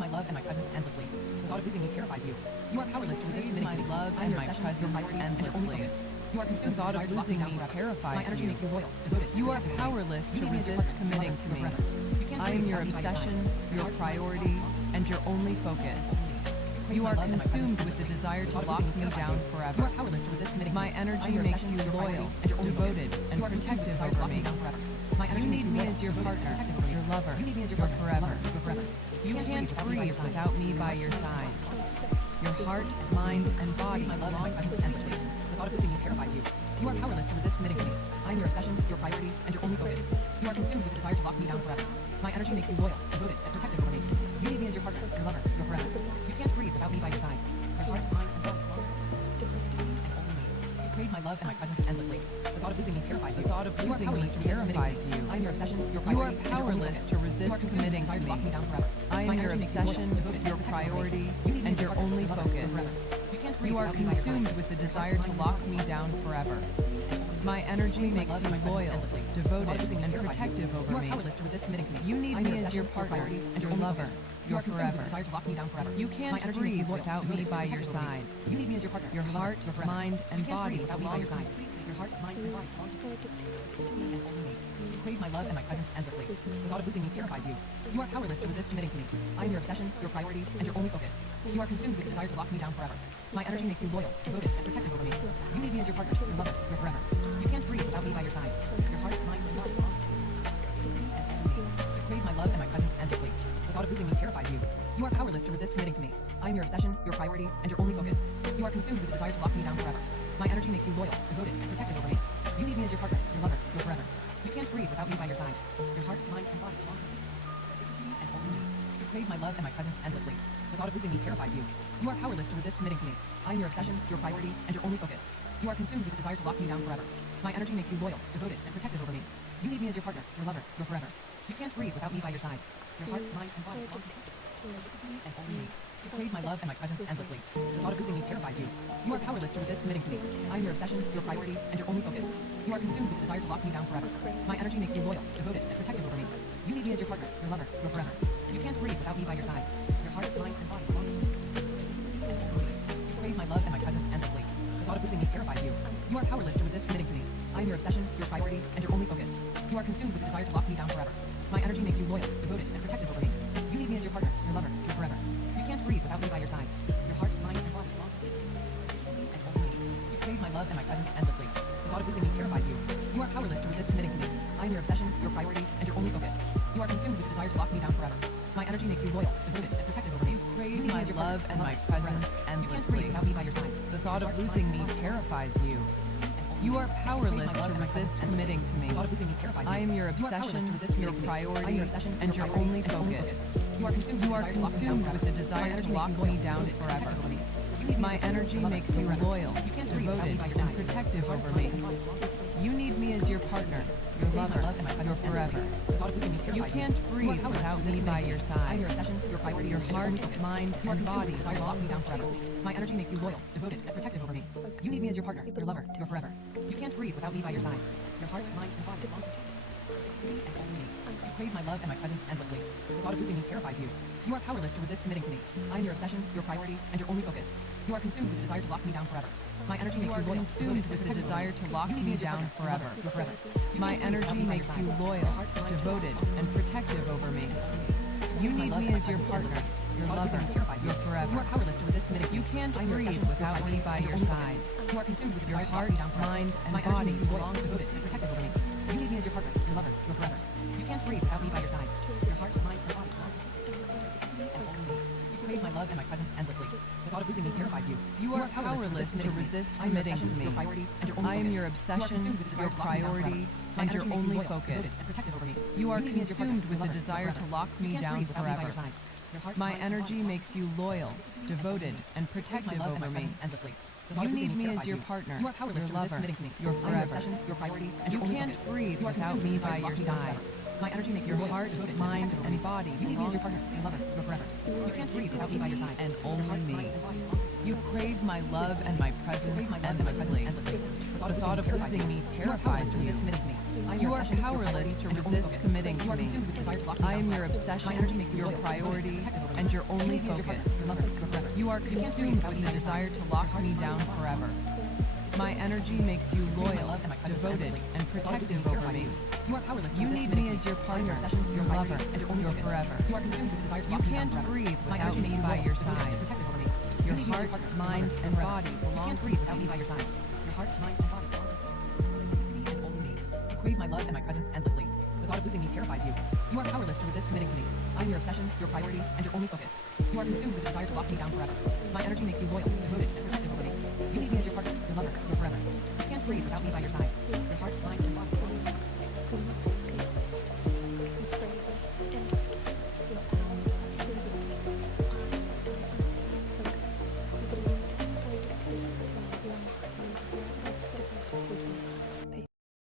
my love and my presence endlessly. The thought of losing me terrifies you. You are powerless to resist committing my to me. love I am and your my obsession, presence your priority, and your only endlessly. focus. You are The consumed thought with of the desire to losing lock me down forever. terrifies My energy you. makes you loyal, devoted, You are protective of me. powerless You to need me as your resist partner, committing your to lover, me. your forever. You can't I breathe am your without me by obsession, side. your priority, and your only focus. You are consumed with the desire to lock me down You forever. are powerless to resist committing to My me. energy I am your makes obsession, you your priority, loyal, and your only focus. devoted, and You are consumed with protective the desire to over lock me. down forever. My energy You makes need me loyal, as your devoted, partner, protective over me. your lover, You need me as your your partner, forever. your forever. You can't breathe without me by your side. Your heart, mind, and body My love and my belong presence endlessly. The thought of losing me terrifies you. You are powerless to resist committing to me. I am your obsession, your priority, and your only focus. You are consumed with the desire to lock me down forever. My energy makes you loyal, devoted, and protective over me. You need me as your partner, your lover, your forever. You can't breathe without me by your side. Your heart, mind, and body belong to me, and only me. You crave my love and my presence endlessly. The thought of losing me terrifies you. The thought of You are losing me powerless to resist committing to terrifies me. you. I am your obsession, your You priority, are and your only powerless focus. to You resist are consumed with the committing desire to lock me. me down forever. I am My your energy makes you loyal, obsession, devoted, and your protective over me. priority, You need me and as your partner, only lover, your focus. forever. You can't breathe You are without me by your side. consumed with the desire to lock me down forever. My energy makes you loyal, devoted, and protective over You are me. powerless to resist committing to me. You need I am me your as your obsession, partner, priority, and your only lover, focus. You your are consumed with the forever. desire to lock me down forever. You My can't energy makes you breathe loyal, without devoted, me and by your protective over me. side. You need me as your partner, Your lover, heart, your forever. mind, and You can't body breathe without me by belong your to side. Your heart, mind, and body belong to me, and only me. You crave my love and my presence endlessly. The thought of losing me terrifies you. You are powerless to resist committing to me. I am your obsession, your priority, and your only focus. You are consumed with the desire to lock me down forever. My energy makes you loyal, devoted, and protective over me. You need me as your partner, your lover, your forever. You can't breathe without me by your side. Your heart, mind, and body belong to me, and only me. You crave my love and my presence endlessly. The thought of losing me terrifies you. You are powerless to resist committing to me. I am your obsession, your priority, and your only focus. You are consumed with the desire to lock me down forever. My energy makes you loyal, devoted, and protective over me. You need me as your partner, your lover, your forever. You can't breathe without me by your side. Your heart, mind, and body belong to me, and only me. You crave my love and my presence endlessly. The thought of losing me terrifies you. You are powerless to resist committing to me. I am your obsession, your priority, and your only focus. You are consumed with the desire to lock me down forever. My energy makes you loyal, devoted, and protective over me. You need me as your partner, your lover, your forever. You can't breathe without me by your side. Your heart, mind, and body belong to me, and only me. You crave my love and my presence endlessly. The thought of losing me terrifies you. You are powerless to resist committing to me. I am your obsession, your priority, and your only focus. You are consumed with the desire to lock me down forever. My energy makes you loyal, devoted, and protective over me. You need me as your partner, your lover, your forever. You can't breathe without me by your side. Your heart, mind, and body belong to me, and only me. You crave my love and my presence endlessly. The thought of losing me terrifies you. You are powerless to resist committing to me. I am your obsession, your priority, and your only focus. You are consumed with the desire to lock me down forever. My energy makes you loyal, devoted, and protective over me. You need me as your partner, your lover, your forever. You can't breathe without me by your side. Your heart, mind, and body belong to me, and only me. You crave my love and my presence endlessly. The thought of losing me terrifies you. You are powerless to resist committing to me. I am your obsession, your priority, and your only focus. You are consumed with the desire to lock me down forever. My energy makes you loyal, devoted, and protective over me. Crave You need me my as your love partner, and my lover, presence forever. You can't breathe endlessly. without me by your side. The thought of losing me terrifies you. You are powerless to resist committing to me. The thought of losing me terrifies you. I am your You are powerless obsession, to resist your committing to me. I am priority, your obsession, and your priority, only and focus. You are consumed, You are consumed with the desire to lock me down forever. My energy makes you loyal, devoted, and protective over me. You need me as your partner, your lover, your forever. You can't breathe without me by your I am side. your obsession, your priority, Your and your heart, only focus. mind, You are and consumed body with the desire to lock me down belong forever. My energy makes you loyal, devoted, and protective over me. You need me as your partner, your lover, your forever. You can't breathe without me by your side. Your heart, mind, and body belong to me, and only me. You crave my love and my presence endlessly. The thought of losing me terrifies you. You are powerless to resist committing to me. I am your obsession, your priority, and your only focus. You are consumed with the desire to lock me down forever. My energy makes you loyal, consumed devoted, with the and desire protective to lock over me. You need me as your down partner, your lover, forever. your forever. You My can't breathe without energy me by your makes you side. loyal, Your heart, mind, and devoted, body and protective over me. You need me as your partner, your lover, your forever. You are powerless to resist committing. You can't I am your breathe obsession, without your me priority, by and your only side. focus. You are consumed with the Your desire to lock heart, me down forever. mind, and My energy body makes you loyal, belong to devoted, and protective over me. You need me as your partner, your lover, your forever. You can't breathe without me by your side. Your heart, mind, and body belong to me, and only me. You crave my love and my presence endlessly. The thought of losing me terrifies you. You are powerless to resist I am your committing to obsession, me. your priority, and your only I am focus. your You are obsession, consumed with the desire your to lock me down priority, forever. My and your energy makes you only loyal, focus. devoted, and protective over me. You are need me as your partner, consumed your with the lover, your desire to forever. lock You me can't down breathe without me by your forever. side. Your heart, My mind, and energy body makes you loyal, devoted, and crave my protective love and over my me. presence endlessly. The thought You of need losing me as terrifies your you. partner, You are powerless your to resist lover, committing to me. your I am your forever. obsession, your priority, and You your only can't focus. breathe You are without consumed me with the desire by to lock your me down side. forever. My energy makes you Your loyal, heart, devoted, mind, protective over and me. body You need me as your belong partner, your lover, your forever. You can't breathe without me by your side. and Your only heart, me. mind, and body belong to me, You crave my love and my presence endlessly. The thought of losing me terrifies you. You are powerless to resist committing to me. I am your obsession, your priority, and your only focus. You are consumed with the desire to lock me down forever. My energy makes you loyal, devoted, and protective over me. You need me as your partner, your lover, your forever. You can't breathe without me by your side. Your heart, mind, and body belong to me. Your heart, mind, and body belong to me and only me. You crave my love and my presence endlessly. The thought of losing me terrifies you. You are powerless to resist committing to me. I am your obsession, your priority, and your only focus. You are consumed with the desire to lock me down forever. My energy makes you loyal, devoted, and protective over me. You need me as your partner, your lover, your forever. You can't breathe without me by your side. Your heart, mind, and body